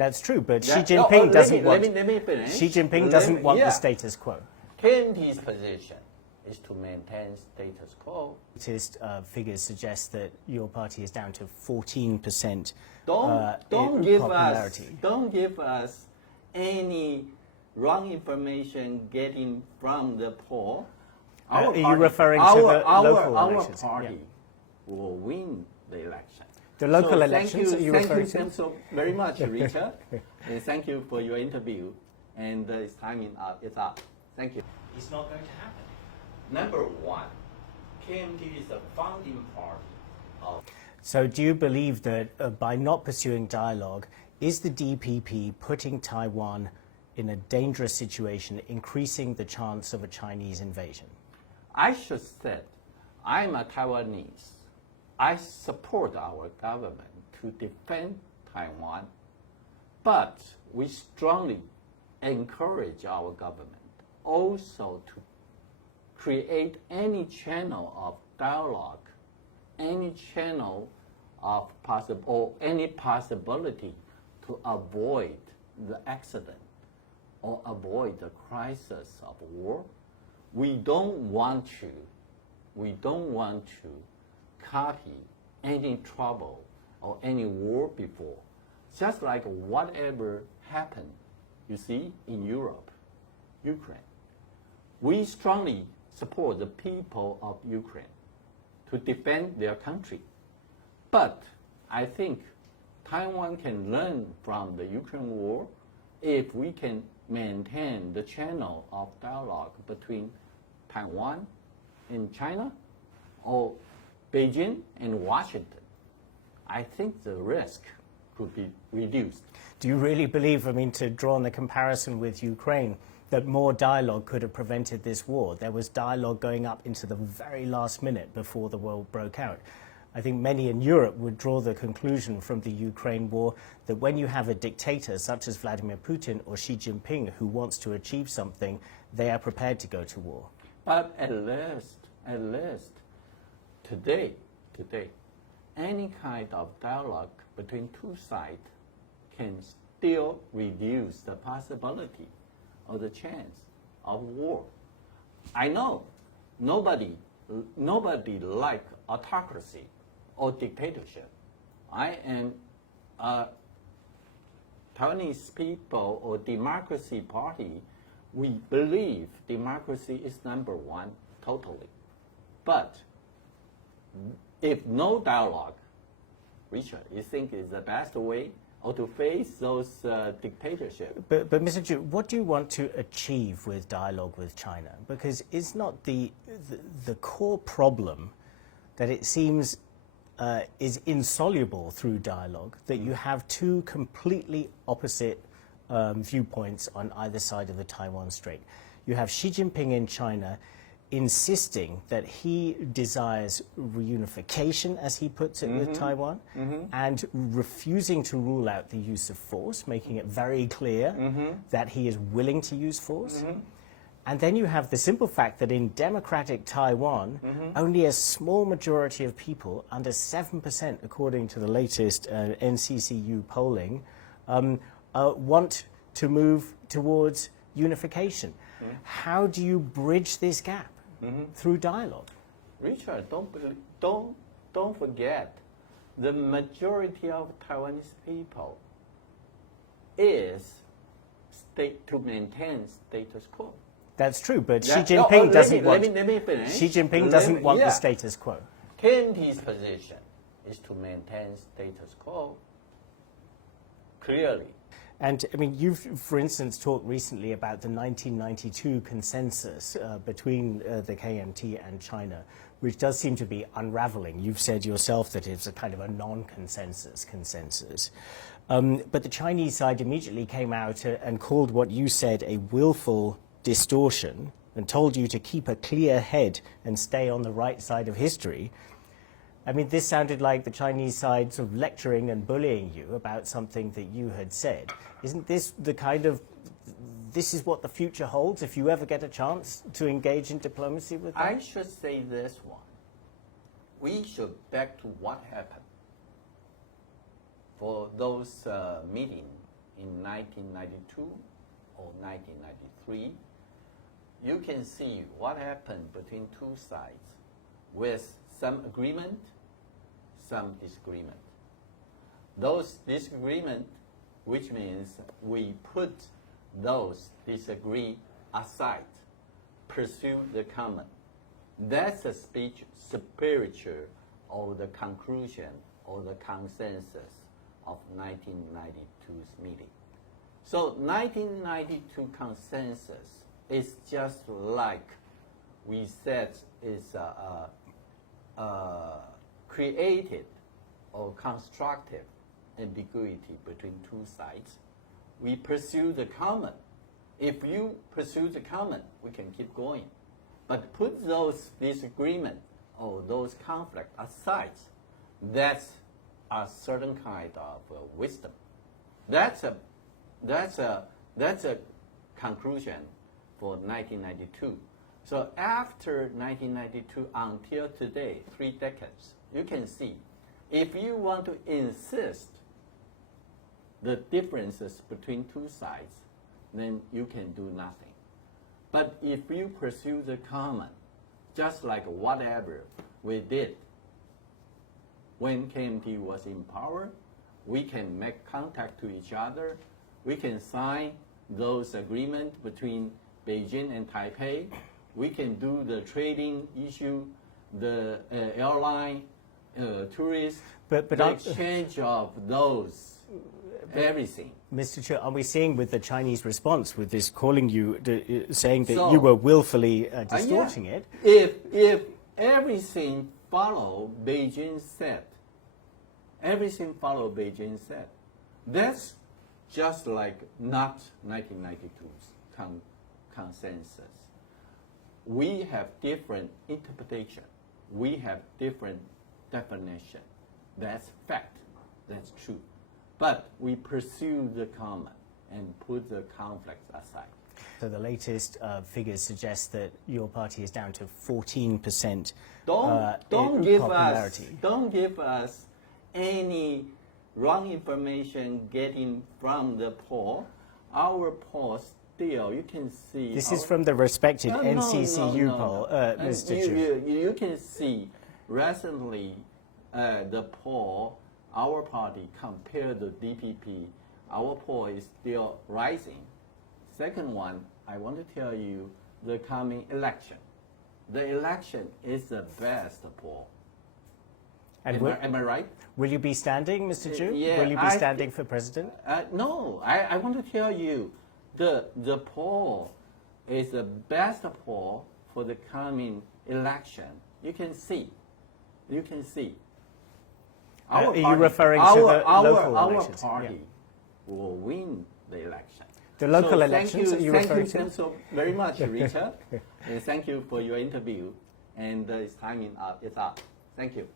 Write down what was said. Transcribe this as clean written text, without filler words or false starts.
That's true, but Xi Jinping doesn't want. Let me finish. Xi Jinping doesn't want the status quo. KMT's position is to maintain status quo. Latest figures suggest that your party is down to 14% Don't give popularity. us any wrong information getting from the poll. Are you referring to the local elections? Our party will win the election. The local elections, are you referring to? Thank you so very much, Richard. And thank you for your interview. And it's time is up. Thank you. It's not going to happen. Number one, KMT is a founding party of... So do you believe that by not pursuing dialogue, is the DPP putting Taiwan in a dangerous situation, increasing the chance of a Chinese invasion? I should say, I'm a Taiwanese. I support our government to defend Taiwan, but we strongly encourage our government also to create any channel of dialogue, any channel of any possibility to avoid the accident or avoid the crisis of war. We don't want to copy any trouble or any war before. Just like whatever happened, you see, in Europe, Ukraine. We strongly support the people of Ukraine to defend their country. But I think Taiwan can learn from the Ukraine war if we can maintain the channel of dialogue between Taiwan and China or Beijing and Washington. I think the risk could be reduced. Do you really believe, I mean, to draw on the comparison with Ukraine, that more dialogue could have prevented this war? There was dialogue going up into the very last minute before the war broke out. I think many in Europe would draw the conclusion from the Ukraine war that when you have a dictator such as Vladimir Putin or Xi Jinping who wants to achieve something, they are prepared to go to war. But at least, today, any kind of dialogue between two sides can still reduce the possibility or the chance of war. I know nobody like autocracy or dictatorship. I am a Taiwanese people or democracy party. We believe democracy is number one totally. But if no dialogue, Richard, you think is the best way or to face those dictatorships? But Mr. Chu, what do you want to achieve with dialogue with China? Because it's not the core problem that it seems is insoluble through dialogue, that you have two completely opposite viewpoints on either side of the Taiwan Strait. You have Xi Jinping in China insisting that he desires reunification, as he puts it, with Taiwan, and refusing to rule out the use of force, making it very clear that he is willing to use force. And then you have the simple fact that in democratic Taiwan, only a small majority of people, under 7% according to the latest NCCU polling, want to move towards unification. How do you bridge this gap? Through dialogue? Richard, don't forget, the majority of Taiwanese people is to maintain status quo. That's true, but Xi Jinping doesn't want. Let me finish. Xi Jinping doesn't want the status quo. KMT's position is to maintain status quo clearly. And I mean, you've, for instance, talked recently about the 1992 consensus between the KMT and China, which does seem to be unraveling. You've said yourself that it's a kind of a non-consensus consensus. But the Chinese side immediately came out and called what you said a willful distortion and told you to keep a clear head and stay on the right side of history. I mean, this sounded like the Chinese side sort of lecturing and bullying you about something that you had said. Isn't this the kind of, this is what the future holds if you ever get a chance to engage in diplomacy with them? I should say this one. We should back to what happened for those meetings in 1992 or 1993, you can see what happened between two sides with some agreement, some disagreement. Those disagreement, which means we put those disagree aside, pursue the common. That's the spiritual or the conclusion or the consensus of 1992's meeting. So 1992 consensus is just like we said is created or constructive ambiguity between two sides. We pursue the common. If you pursue the common, we can keep going. But put those disagreement or those conflict aside, that's a certain kind of wisdom. That's a conclusion for 1992. So after 1992 until today, 3 decades, you can see if you want to insist the differences between two sides, then you can do nothing. But if you pursue the common, just like whatever we did when KMT was in power, we can make contact to each other, we can sign those agreements between Beijing and Taipei, we can do the trading issue, the airline, tourist, the exchange of those, everything. Mr. Chu, are we seeing with the Chinese response, with this calling you, saying that you were willfully distorting it? If everything follow Beijing said, that's just like not 1992's consensus. We have different interpretation. We have different definition. That's fact. That's true. But we pursue the common and put the conflicts aside. So the latest figures suggest that your party is down to 14% Don't give us any wrong information getting from the poll. Our poll still, you can see. This is from the respected NCCU poll, Mr. Chu. You can see recently the poll, our party compared to DPP, our poll is still rising. Second one, I want to tell you the coming election. The election is the best poll. And am I right? Will you be standing, Mr. Chu? Yeah, will you be standing for president? No, I want to tell you the poll is the best poll for the coming election. You can see. Are you referring to the local elections? Our party will win the election. The local elections, are you referring to? Thank you so very much, Richard. And thank you for your interview. And its time is up. Thank you.